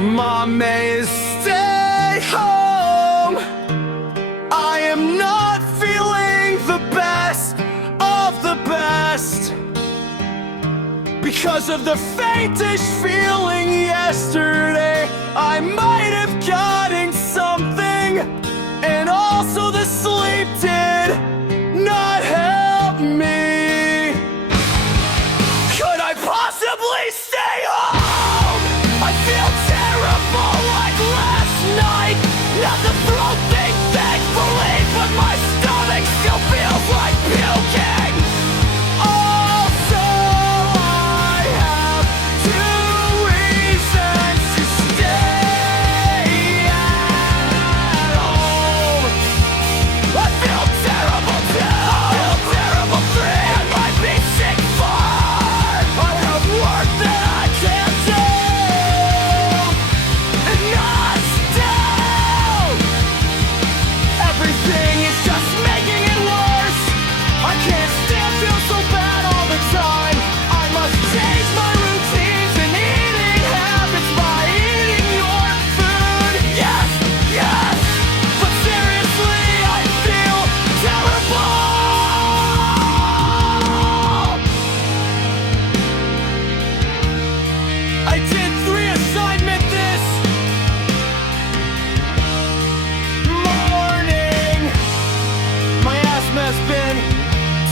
Mom may stay home. I am not feeling the best of the best because of the faintest feeling yesterday. I might have gotten something, and also the sleep did not help me. Could I possibly stay home? I feel terrible like last night. Not the throat thing, thankfully, but my stomach still feels like puking. Also, I have 2 reasons to stay at home. I feel terrible 2. I feel terrible 3. I might be sick 4. I have work that I can't do, and not still. Everything is just making it worse. I can't stand feel so bad all the time. I must change my routines and eating habits by eating your food. Yes, yes, but seriously, I feel terrible. I did 3 assignment this morning. My asthma has been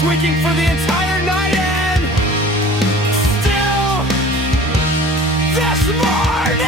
tweaking for the entire night, and still this morning